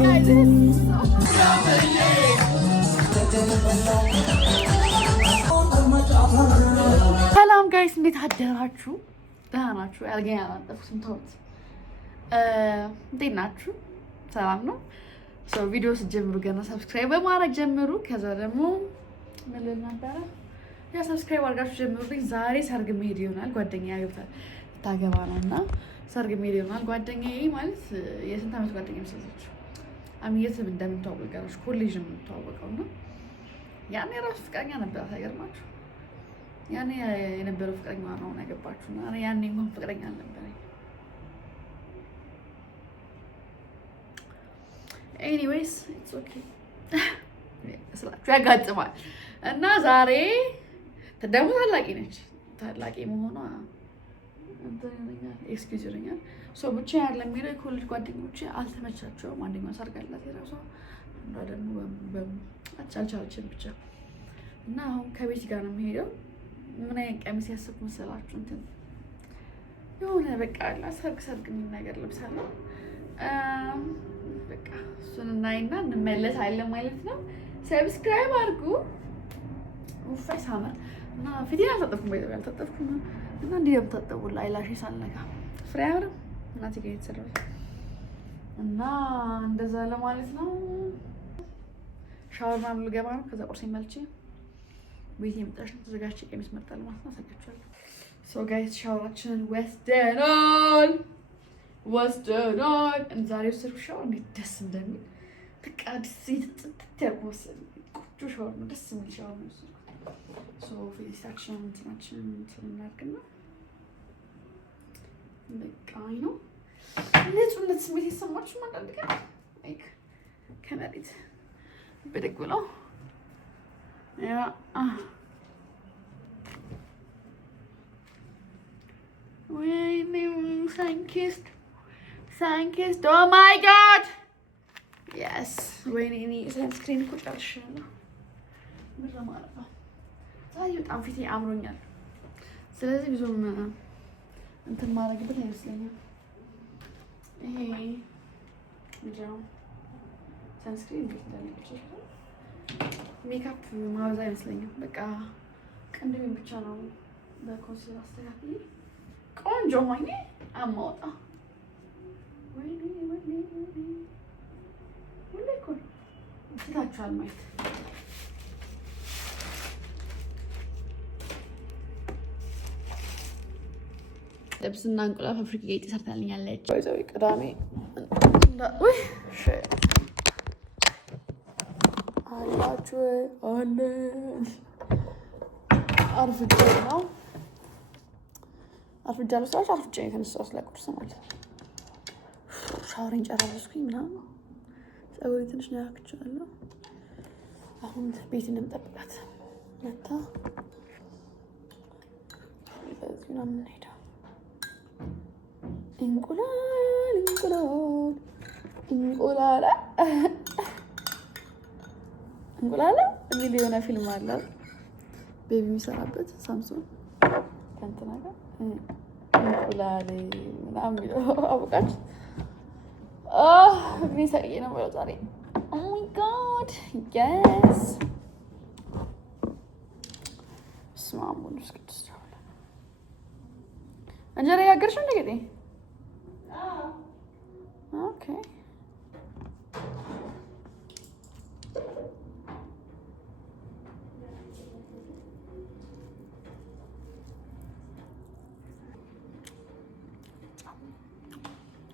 guys, it's so ሰላም ጋይስ እንዴት አደራችሁ? ደህና ናችሁ? ያልገኛ አላጠፉትም ተውት። እንዴት ናችሁ? ሰላም ነው? ሰው ቪዲዮ ስትጀምሩ ገና ሰብስክራይብ በማድረግ ጀምሩ። ከዛ ደግሞ ምን ልል ነበረ? ያ ሰብስክራይብ አድርጋችሁ ጀምሩልኝ። ዛሬ ሰርግ መሄድ ይሆናል። ጓደኛዬ ታገባ ነውና ሰርግ መሄድ ይሆናል። ጓደኛዬ ማለት የስንት ዓመት ጓደኛ መሰላችሁ? የትም እንደምንተዋወቅ ገራሽ ኮሌጅ የምንተዋወቀው ነው። ያኔ ራሱ ፍቅረኛ ነበር። አይገርማችሁ? ያኔ የነበረው ፍቅረኛ ነው ያገባችሁና ያኔ እንኳን ፍቅረኛ አልነበረኝ። ኤኒዌይስ ኢትስ ኦኬ ስላችሁ ያጋጥማል። እና ዛሬ ደግሞ ታላቂ ነች። ታላቂ መሆኗ ኤክስኪውዝ ይለኛል። ሰው ብቻ ያለ የሚለው የኮሌጅ ጓደኞቼ አልተመቻቸውም። አንደኛው ሰርግ አላት የራሷ፣ አንዷ ደግሞ አልቻለችም ብቻ። እና አሁን ከቤት ጋር ነው የምሄደው። ምን አይነት ቀሚስ ያሰብኩ መሰላችሁ? እንትን የሆነ በቃ ሰርግ የሚል ነገር ለብሳለሁ። በቃ እሱን እናይና እንመለሳለን ማለት ነው። ሰብስክራይብ አድርጉ። ውፋይ ሳመር እና ፊቴን አልታጠብኩም፣ ባይዘው አልታጠብኩም እና እንዲህ የምታጠቡላ አይላሽ ሳልነካ ፍሬ አያምርም። እናቴ ጋር የተሰራው እና እንደዛ ለማለት ነው። ሻወር ምናምን ልገባ ነው። ከዛ ቁርሴን በልቼ ቤት የምጣሽ ተዘጋጅቼ ቀሚስ መርጣለሁ ማለት ነው። አሳያችኋለሁ። ሶ ጋይስ ሻወራችንን ወስደናል። ዛሬ ወሰድኩት ሻወር እንዴት ደስ እንደሚል በቃ ደስ ይጥጥት ያልኩ መሰለኝ። ቆንጆ ሻወር ነው፣ ደስ የሚል ሻወር ነው የወሰድኩት። ሶ ፌስታችን እንትናችን እናድርግና በቃ ነው ንጹህነት ስሜት የተሰማችሁ አንዳንድ ቀን ላይክ ከመሬት ብድግ ብለው ያ ወይኔ ሳንኪስት ኦ ማይ ጋድ የስ ወይኔ እኔ ሰንስክሪን እኮ ጨርሻለሁ። ምን ማለት ነው? ዛሬ በጣም ፊቴ አምሮኛል። ስለዚህ ብዙም እንትን ማድረግበት አይመስለኝም። ይሄ ምንድነው ሰንስክሪን እንዴት እንዳለች ሜካፕ ማውዛ አይመስለኝም። በቃ ቅንድቤን ብቻ ነው በኮንሲለር አስተካክዬ ቆንጆ ሆኜ አማወጣ። ወይኔ ሁሌ እኮ ፊታችኋል ማየት። ጥብስና እንቁላል ፋብሪካ ጌጥ ሰርታልኛለች። ወይዘው ቅዳሜ አላችሁ አለች። አርፍጄ ነው አርፍጄ የተነሳሁት ለቁርስ ማለት ነው። ሻወሬን ጨራረስኩኝ ምናምን ፀጉሬ ትንሽ ነካክቻለሁ። አሁን ቤት እንደምጠብቃት መታ በዚህ ነው የምንሄደው። እንቁላል የሚል የሆነ ፊልም አለ ቤቢ የሚሰራበት ሳምሶን ከእንትና ጋር እንቁላል ምናምን የሚለው አውቃችሁ? እግሬ ሰቅዬ ነው የምለው ዛሬ። ኦ ማይ ጋድ የስ በስመ አብ ወወልድ ወመንፈስ ቅዱስ። እንጀራ ያገርሽ እንደ ጌጤ ኦኬ።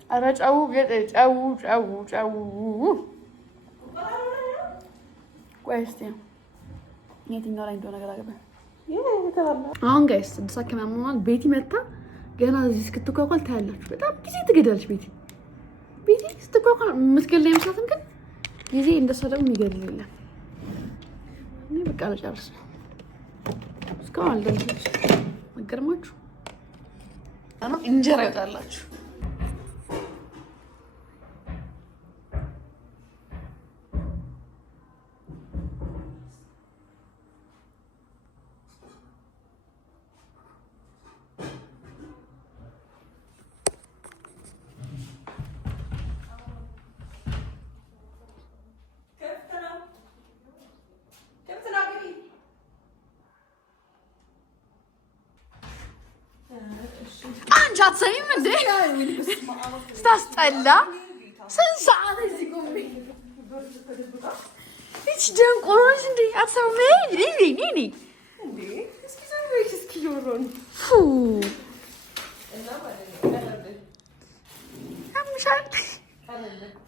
ኧረ ጨው ጌጤ ጨው። ቆይ እስኪ የትኛው ላይ እንደሆነ ነገር አገባኝ። አሁን ጋይስ 6 ሰዓት ከምናምን ቤቲ መታ ገና እዚህ እስክትኳኳል ታያላችሁ። በጣም ጊዜ ትገዳለች ቤቲ ስትኳኳል የምትገድል አይመስላትም፣ ግን ጊዜ እንደሷ ደግሞ የሚገድል የለም። እኔ በቃ ልጨርስ ነው። እስካሁን አልደረሰች መገርማችሁ እንጀራ ይወጣላችሁ። አትሰሚም እንዴ? ስታስጠላ ስንት ሰዓት እዚህ ቆሜ ይቺ ደንቆሮች እንዴ አትሰማም?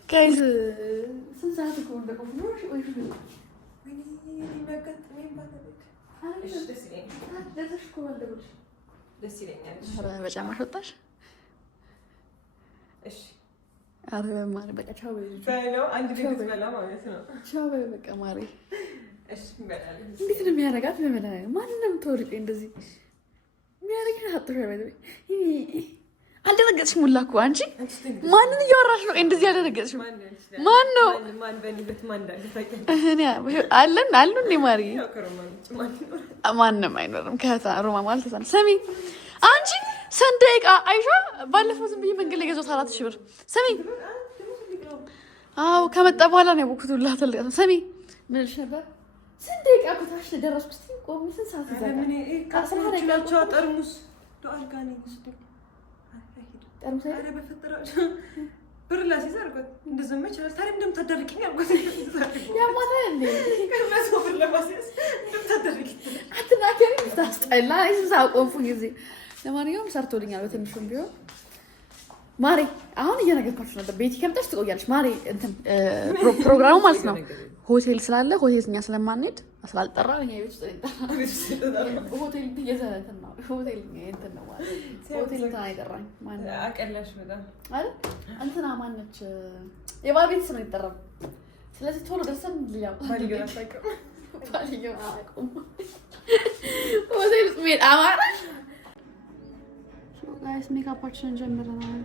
ጋይስ ስንት ሰዓት እኮ እንደቆምኩ በጫማሽ ወጣሽ? ኧረ ማሪ በቃ ቻው በቃ ማሪ። እንዴት ነው የሚያደርጋት? ማንም ተወርቄ እንደዚህ የሚያደርግ አጥቶ አልደነገጥሽም? ሁላ እኮ አንቺ ማንን እያወራሽ ነው? እንደዚህ ያልደነገጥሽም ማን ነው? አለን አሉ እንዴ ማሪ? ማንም አይኖርም። ከሮማ ማለት ተሳነ። ስሚ አንቺ ስንት ደቂቃ አይሻ? ባለፈው ዝም ብዬ መንገድ ላይ ገዛሁት 4000 ብር። ስሚ አዎ ከመጣ በኋላ ነው ያወኩት። ሁላ ተልቀ ስሚ ምን ልሽ ነበር? ስንት ደቂቃ ኩታሽ ደረስኩ። እስቲ ቆም ስንት ሰዓት ይዛጋ? ጠርሙስ ኧረ በፈጠራችሁ ብር ላሲዝ አልኳት። እንደዚያማ ይችላል። ታዲያ እንደምታደርጊኝ አልኳት። ያማታ እንዴ ከመቶ ብር ለማስያዝ እንደምታደርጊኝ አትናገሪ። ታስጠላ አይዛ ቆንፉ ጊዜ። ለማንኛውም ሰርቶልኛል በትንሹም ቢሆን ማሪ። አሁን እየነገርኳችሁ ነበር። ቤቲ ከመጣች ትቆያለች ማሪ። እንትን ፕሮግራሙ ማለት ነው ሆቴል ስላለ ሆቴል እኛ ስለማንሄድ ስላልጠራ እኛ ቤት ውስጥ ሆቴል እየዘነትን ነው። ሆቴል እንትን ነው ማለት ሆቴል እንትን አይጠራኝ ማን አቀላሽ በጣም አይደል? እንትና ማነች የባል ቤት ነው ይጠራው። ስለዚህ ቶሎ ደርሰን ልያው ባልየው አሳቀም ሆቴል ውስጥ ሜት አማራ ጋይስ ሜካፓችንን ጀምረናል።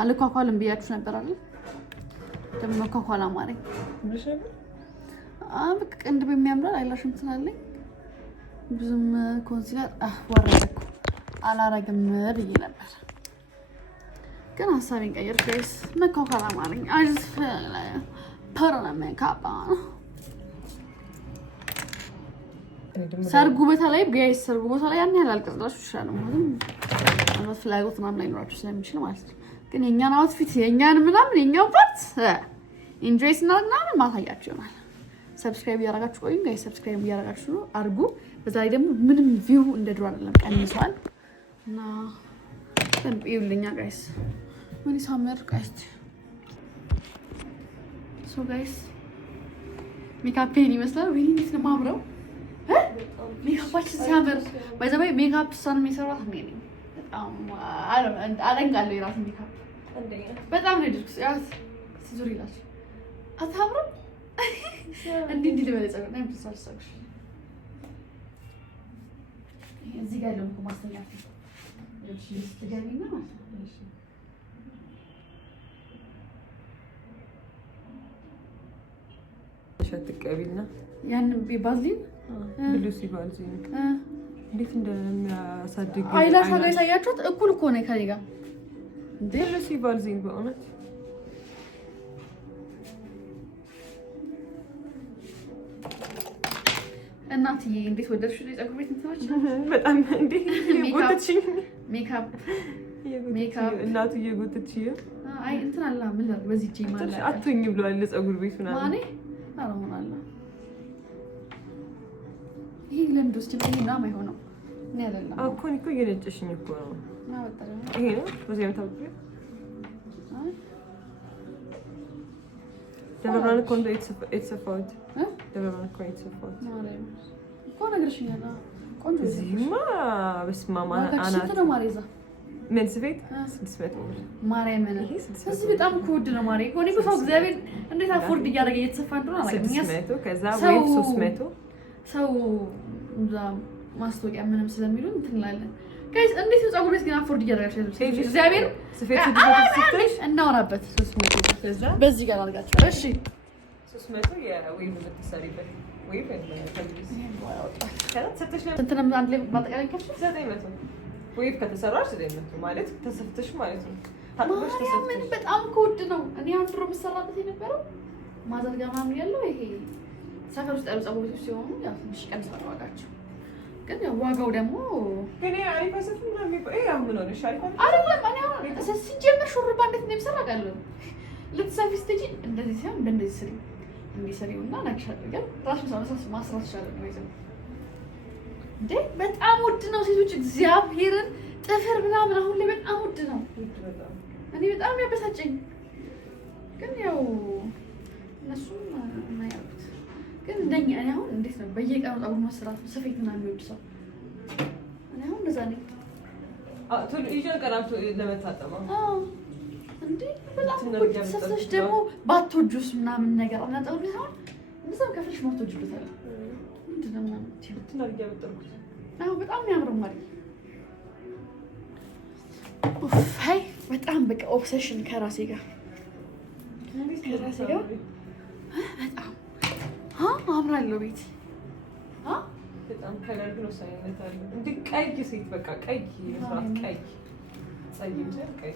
አልኳኳልም ብያችሁ ነበር አይደል? ደግሞ መኳኳል አማረኝ። በቃ ቅንድብ የሚያምራል አይላሽም ስላለኝ ብዙም ኮንሲለር ወረደኩ አላረግም ብዬ ነበር፣ ግን ሀሳቤን ቀየርኩ። ጋይስ መኳኳል አማረኝ። አይስ ፐረና ሜካፕ ሰርጉ ቦታ ላይ ጋይስ ሰርጉ ቦታ ላይ ያን ያህል አልቀጥላችሁ ይችላል ማለት ፍላጎት ምናምን ላይኖራችሁ ስለሚችል ማለት ነው። ግን የኛን አውትፊት የኛን ምናምን የኛው ፓርት ኢንጆይ ስናደርግ ማሳያችሁ ይሆናል። ሰብስክራይብ እያደረጋችሁ ቆዩ ጋይስ። ሰብስክራይብ እያደረጋችሁ ነው አድርጉ። በዛ ላይ ደግሞ ምንም ቪው እንደ ድሮ አይደለም ቀንሷል እና ደንብ ይውልኛ ጋይስ። ምን ይሳመር ጋይስ። ሶ ጋይስ ሜካፕን ይመስላል። ወይ እንዴት ነው ማምረው ሜካፓችን ሲያምር ባይዘ ወይ ሜካፕ ሳን የሚሰራት ነው ነኝ በጣም አለንጋለሁ የራስ ሜካፕ በጣም ነው ድርክስ ያስ ሲዙር ይላል አታምሩም እንዴ ልበለጸው ነው ምትሳሳሽ እዚህ ጋር ደግሞ ማስተኛት እሺ ትገቢና ማለት እሺ ሸትቀቢና ያንን ባዝሊን ብሉሲ ባዝሊን እንዴት እንደሚያሳድግ አይላሽ ላይ ያሳያችሁት እኩል እኮ ነው ከኔ ጋር እንዴ ብሉሲ ባዝሊን በእውነት እናትዬ እንዴት ወደድሽ? የፀጉር ቤት እንትናች በጣም እንዴ የጎተችኝ ሜካፕ እናቱ የጎተችኝ አይ እንትን አላ ምን ላድርግ በዚህ እጄ ማለት አትሁኝ ብለዋል ለፀጉር ቤት ምናምን ማኔ አላሆናላ ይሄ ለምድ ውስጥ ምን ነው የማይሆነው እኔ አይደለም እኮ እኮ እየነጨሽኝ እኮ ነው ማወጣ ይሄ ነው በዚህ አይነት አውጥቼ ደበራን ኮንዶ የተሰፋውት ደበራን ኮንዶ የተሰፋውት ማለት እኮ ነገርሽኛል። ቆንጆ እዚህማ በስማማ አናት ነው ማሪዛ ምን ስቤት 600 ብር ማርያም ነው እዚህ በጣም ኮድ ነው ማሪ ኮኒ እኮ ሰው እግዚአብሔር እንዴት አፎርድ እያደረገ እየተሰፋ እንደሆነ አላውቅም። 600 ከዛ ወይ 300 ሰው እዛ ማስታወቂያ ምንም ስለሚሉ እንትን እንላለን ጋይስ። እንዴት ነው ፀጉር ቤት ግን አፎርድ እያደረጋችሁ እግዚአብሔር ስፌት ትደረስ እናወራበት 300 ከዛ በዚህ ጋር አድርጋችሁ እሺ 300 የዌቭ ልትሰሪበት ዌቭ እንትን አንድ ላይ ማጠቃለያ ከፍሽ 900 ዌቭ ከተሰራሽ 900 ማለት ተሰፍተሽ ማለት ነው። ታጥበሽ ተሰፍተሽ ምን በጣም ኮድ ነው። እኔ አንድሮ መሰራበት የነበረው ማዘርጋ ምናምን ያለው ይሄ ሰፈር ውስጥ ያሉ ፀጉር ቤቶች ሲሆኑ ያው ትንሽ ይቀንሳል ዋጋቸው። ግን ዋጋው ደግሞ ግን አሪፍ አሰፍን ነው የሚባለው። ይሄ ምን ሆነሽ? አይደለም ሲጀመር ሹሩባ እንዴት እንደሚሰራ አውቃለሁ። ልትሰፊ ስትሄጂ እንደዚህ ሲሆን እንደዚህ ስሪ እንዲሰሪውና ነክሽ አድርገን ራስሽ ማስራት ይችላል ነው ይዘው እንዴ። በጣም ውድ ነው ሴቶች እግዚአብሔርን ጥፍር ምናምን አሁን ላይ በጣም ውድ ነው። እኔ በጣም ያበሳጨኝ ግን ያው እነሱም እና ያሉት ግን እንደኛ እኔ አሁን እንዴት ነው በየቀኑ ፀጉር መስራት ስፌት ምናምን የሚወድ ሰው እኔ አሁን እንደዛ ነኝ። ቶሎ ይጀቀራቱ ለመታጠማ እንዴ በጣም ውድ ሰፍተሽ ደግሞ ባትወጁስ ምናምን ነገር እና ፀጉር ቤት አሁን እንደዛ ከፍለሽ ማትወጁበታል ምንድን ነው ምናምን ትናርጊ ያመጣልኩት በጣም ያምር ማለት ኡፍ በጣም በቃ ኦብሴሽን ከራሴ ጋር በጣም አምራለሁ ቤት በጣም ከለር ግን ወሳኝነት አለው። እንደ ቀይ ሴት በቃ ቀይ መስራት ቀይ ጸይም ቀይ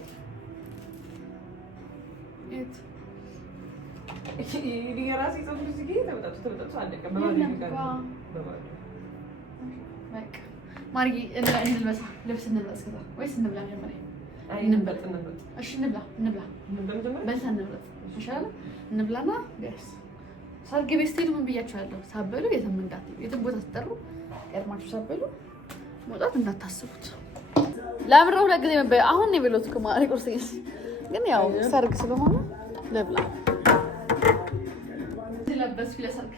የራሴ ፀጉር እዚህ ጋር ተመጣጡ አለቀ። ማርዬ እንልበሳ ልብስ እንልበስ ከዛ ወይስ እንብላ መጀመሪያ? እሺ እንብላ በልተን እንብላ ይሻላል። እንብላና ጋይስ ሰርግ ቤት ስትሄዱ ምን ብያችኋለሁ? ሳበሉ የትም እንዳትሄዱ፣ የትም ቦታ ስትጠሩ ቀድማችሁ ሳበሉ መውጣት እንዳታስቡት። ለምረው ሁለት ጊዜ መበያ አሁን ነው የበሉት እኮ ማሪ ቁርስ ግን ያው ሰርግ ስለሆነ ለብላ ለበስኩ ለሰርግ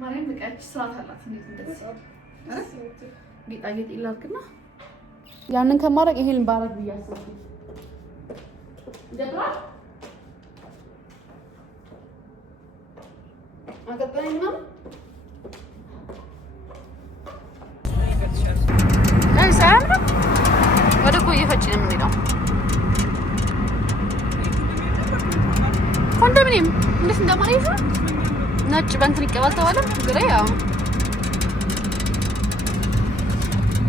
ማርያም በቃች ስራት አላት። እንዴት እንደዚህ ጌጣጌጥ ይላልክና ያንን ከማድረግ ይሄን ባረግ ብያስብ ደብራ አቀጣይና አይሳም ወደ ቆየ ፈጭ ነው የምንሄደው። ኮንዶሚኒየም እንዴት እንደማለት ነው ነጭ በእንትን ይቀባል ተባለ። ግሬ ያው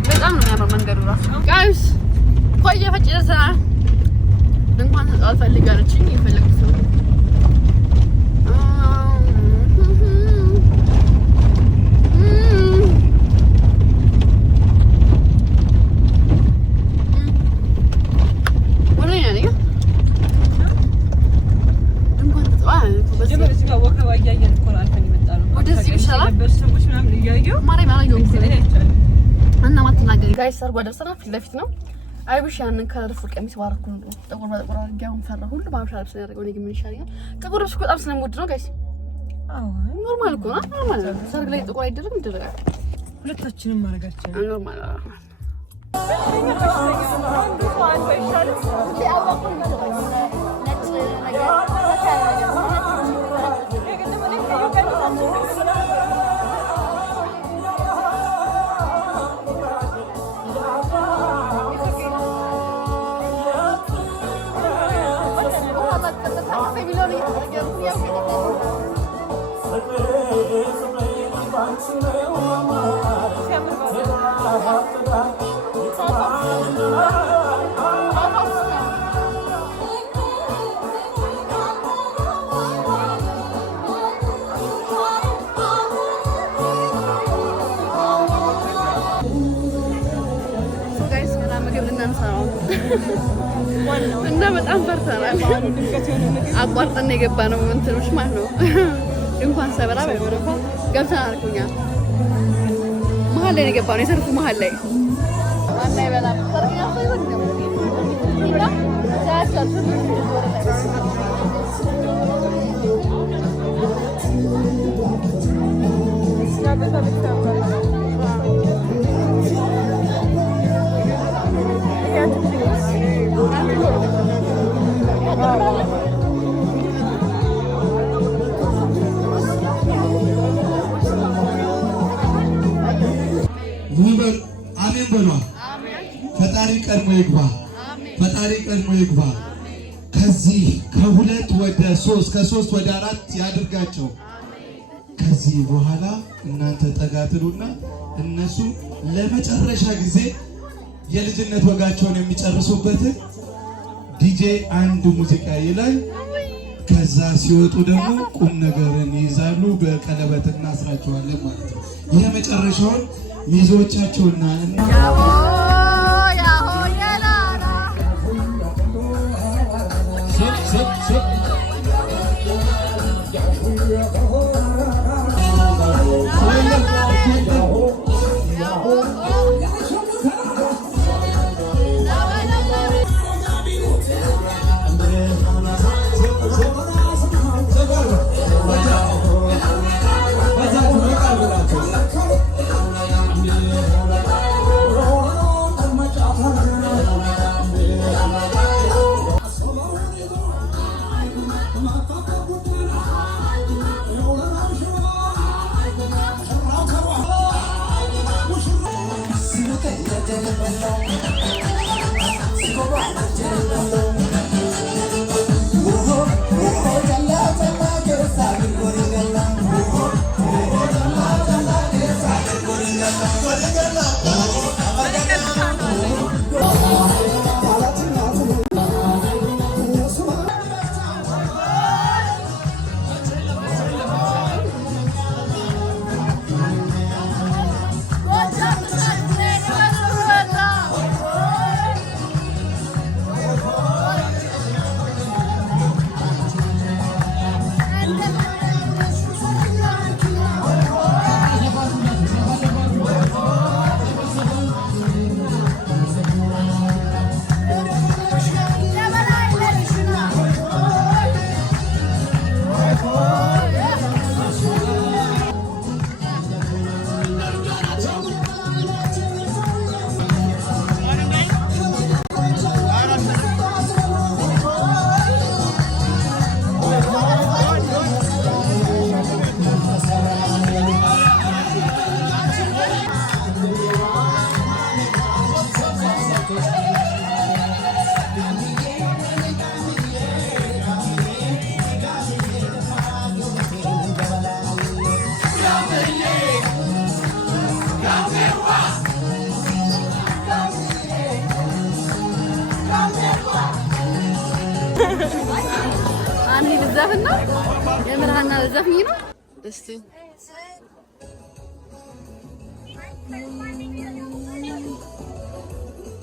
በጣም ነው የሚያምር መንገዱ ራሱ። ጋይስ ቆየ ፈጭ ደርሰናል። እንኳን ተጣል ፈልጋለች ይፈልግት ነው ጋይስ ሰርጓ ደርሰናል። ፊት ለፊት ነው። አይብሽ ያንን ከለርፉ ቀሚስ ባረኩ ነው ጥቁር በጥቁር አድርጌውን ፈራ ሁሉ ባብሻ ልብስ ያደርገው ነው። ምን ይሻለኛል? ጥቁር ልብስ በጣም ስለምወድ ነው ጋይስ። ኖርማል እኮ ነው። ኖርማል ሰርግ ላይ ጥቁር አይደረግም? ይደረጋል። ሁለታችንም ማድረጋችን ኖርማል እና በጣም ፈርተናል። አቋርጠን የገባ ነው እንትኖች ማለት ነው። ድንኳን ሰበራ በወረፋ ገብተናል እኮ እኛ መሀል ላይ ነው የገባ ነው። የሰርጉ መሀል ላይ ማና ይበላል አሜን በሏ። ፈጣሪ ቀድሞ ይግባ። ፈጣሪ ቀድሞ ይግባ። ከዚህ ከሁለት ወደ ሶስት ከሶስት ወደ አራት ያድርጋቸው። ከዚህ በኋላ እናንተ ጠጋትሉና እነሱ ለመጨረሻ ጊዜ የልጅነት ወጋቸውን የሚጨርሱበት ዲጄ አንድ ሙዚቃ ይላል። ከዛ ሲወጡ ደግሞ ቁም ነገርን ይይዛሉ። በቀለበት እናስራቸዋለን ማለት ነው። ይሄ መጨረሻውን ሚዜዎቻቸውና አንዴ ልዘፍና የምርሃና ልዘፍኝ ነው። እስቲ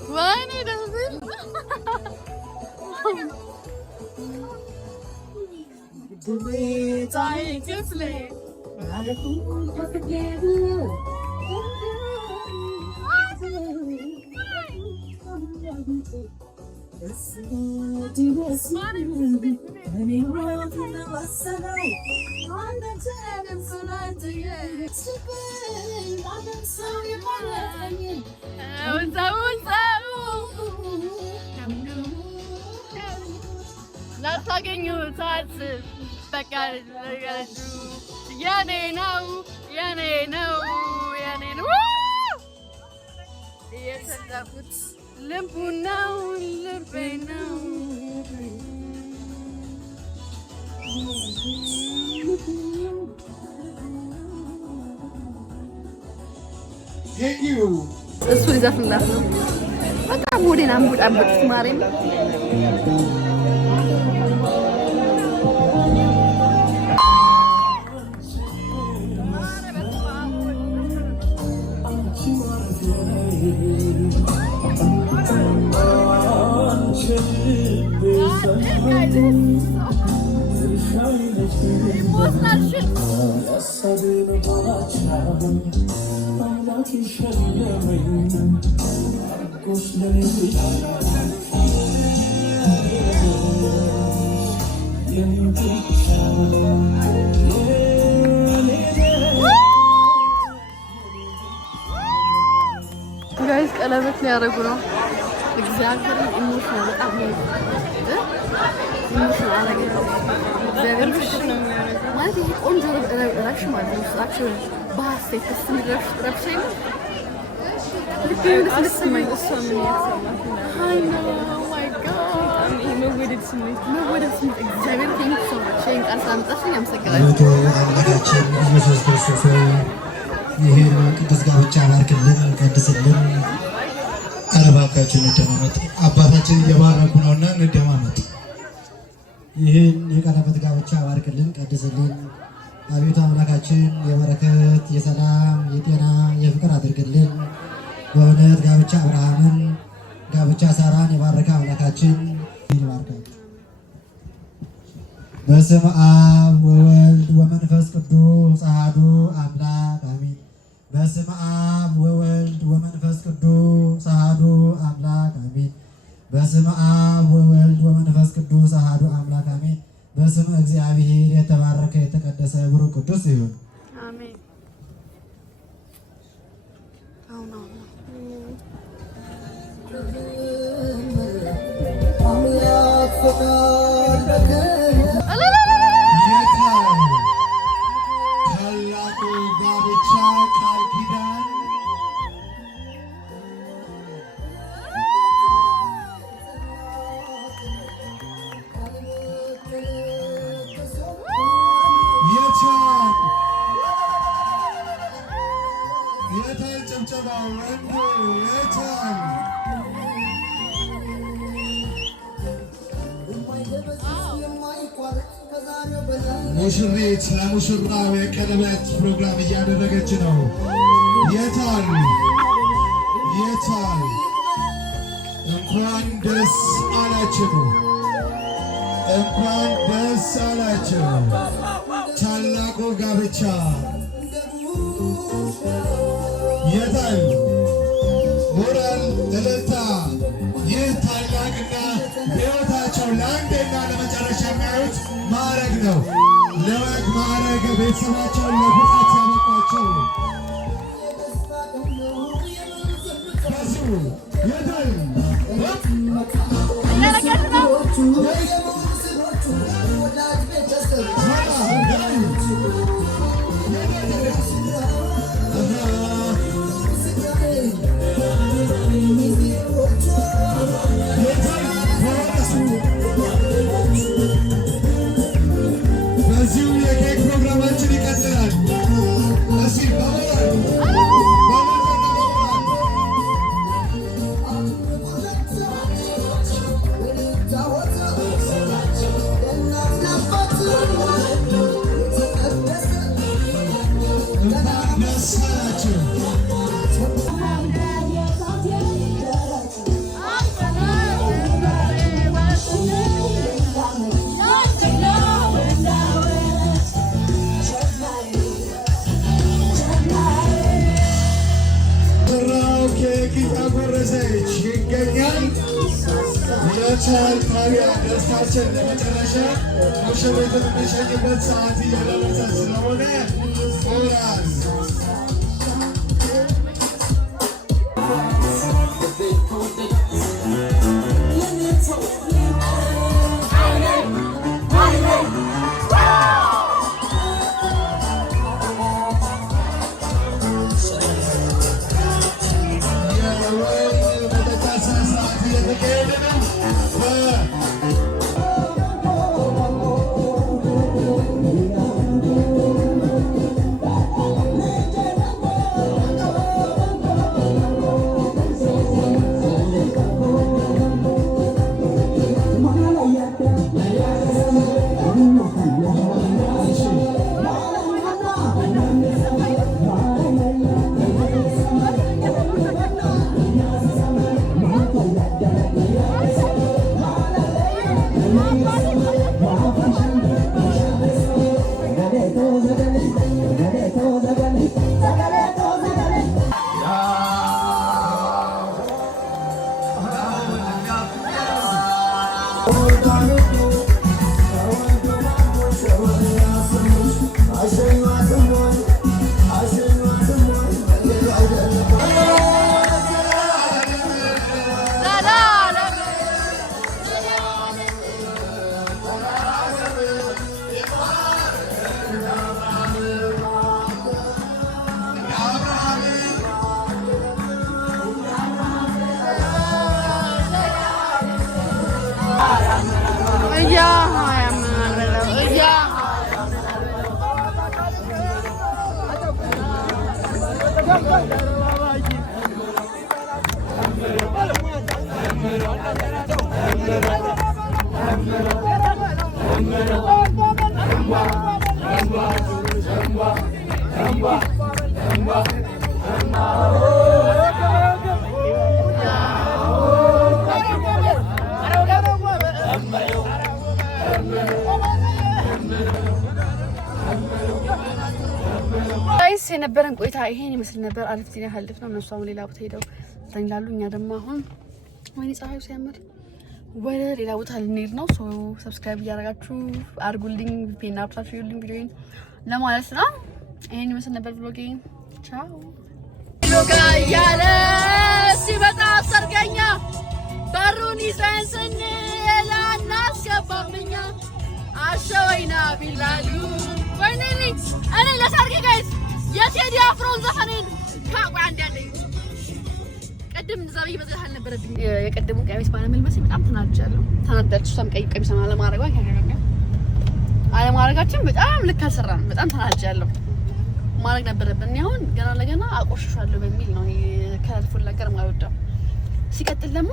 ወይኔ ደስ ይል ድቤታይ ክፍሌ ላታገኙት አስብ በቃ የኔ ነው የኔ ነው የኔ ነው የሰጠሁት ልቡ ነው ልቤ ነው። እሱ ይዘፍንላት ነው። በጣም ወዴን አምቡጣበት ማሬም ጋይስ ቀለበት ሊያደርጉ ነው። እግዚአብሔር ኢሞሽናል በጣም ነው ኢሞሽናል አረገ። እግዚአብሔር ነው ማለት ይሄ ቆንጆ ረብሽ ማለት ነው። አክቹዋሊ በሐሴት ተስሚረሽ ረብሽ ነው። ልክ ልስማኝ እሷ ምን ያሰማት ነው። አይ ኖ ማይ ጋድ መወደድ ስሜት እግዚአብሔር ቴንክ ሶ ማች ይሄን ቃል ሳምጣሽኝ አመሰግናለሁ። አምላካችን ኢየሱስ ክርስቶስ ይሄን ቅዱስ ጋብቻ ባርክልን፣ ቀድስልን። ኧረ እባካችሁ እንደማመጥ አባታችን እየባረኩ ነውና እንደማመጥ ይህን የቀለበት ጋብቻ ባርክልን፣ ቀድስልን። አቤቱ አምላካችን የበረከት የሰላም የጤና የፍቅር አድርግልን። በእውነት ጋብቻ አብርሃምን ጋብቻ ሳራን የባረከ አምላካችን ይባርካል። በስመ አብ ወወልድ ወመንፈስ ቅዱስ አሐዱ አምላክ አሜን። በስመ አብ ወወልድ ወመንፈስ ቅዱስ አሐዱ አምላክ አሜን። በስመ አብ ወወልድ ወመንፈስ ቅዱስ አሐዱ አምላክ አሜን። በስመ እግዚአብሔር የተባረከ የተቀደሰ ብሩክ ቅዱስ ይሁን። አሜን። ታላቁ ጋብቻ ቃል ኪዳን የታል ጭብጨባ ወንዱ የታል ሙሽሪት ለሙሽራው የቀለበት ፕሮግራም እያደረገች ነው። የታል የታል? እንኳን ደስ አላችሁ፣ እንኳን ደስ አላችሁ። ታላቁ ጋብቻ የታል? ሞራል እልልታ። ይህ ታላቅና በሕይወታቸው ለአንዴና ለመጨረሻ የሚያዩት ማዕረግ ነው። ለወግ ማዕረግ ቤተሰባቸውን ለብቃት ያበቋቸው በዚሁ የታል? በዚሁ የኬክ ፕሮግራማችን ይቀጥላል። እሺ እያጎረሰች ይገኛል። የቻል ታዲያ ደስታችን ለመጨረሻ ሙሽሪትን የሚሸኝበት ሰዓት እየደረሰ ስለሆነ ኦራል ጋይስ የነበረን ቆይታ ይሄን ይመስል ነበር። አሪፍ ጊዜ ያሳልፍ ነው። እነሱ አሁን ሌላ ቦታ ሄደው ተንላሉ። እኛ ደግሞ አሁን ወይኔ ፀሐዩ ሲያምር ወደ ሌላ ቦታ ልንሄድ ነው። ሶ ሰብስክራይብ እያደረጋችሁ አድርጉልኝ፣ ፔና አፕላችሁ ይሉኝ ቪዲዮን ለማለት ነው። ይሄን ይመስል ነበር ብሎጌ። ቻው ሎጋ ያለ ሲመጣ ሰርገኛ በሩን ይዘን ስንሄድ እናስገባምኛ አሸወይና ቢላሉ ወይኔ እኔ ለሰርጌ ጋይስ የቴዲ አፍሮን ዘፈኔን ካቋ አንዳለኝ ቀደም ዛሬ በዚህ አልነበረብኝ። የቀደሙ ቀሚስ ባለመልበሴ በጣም ተናድጃለሁ። ተናዳችሁ ሰም ቀይ ቀሚስ አለማድረጋችን በጣም ልክ አልሰራንም። በጣም ተናድጃለሁ። ማድረግ ነበረብን። አሁን ገና ለገና አቆሽሻለሁ በሚል ነው ከልፉል ነገር ማይወጣው። ሲቀጥል ደግሞ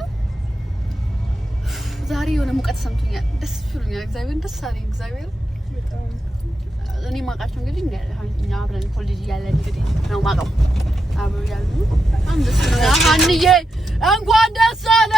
ዛሬ የሆነ ሙቀት ሰምቶኛል። ደስ ብሎኛል። እግዚአብሔር ደስ አለኝ። እግዚአብሔር በጣም እኔ ማውቃቸው እንግዲህ እኛ አብረን ኮሌጅ እያለን እንግዲህ ነው ማውቀው አብረን ያሉ አንድ ሰው ሀንዬ እንኳን ደስ አለ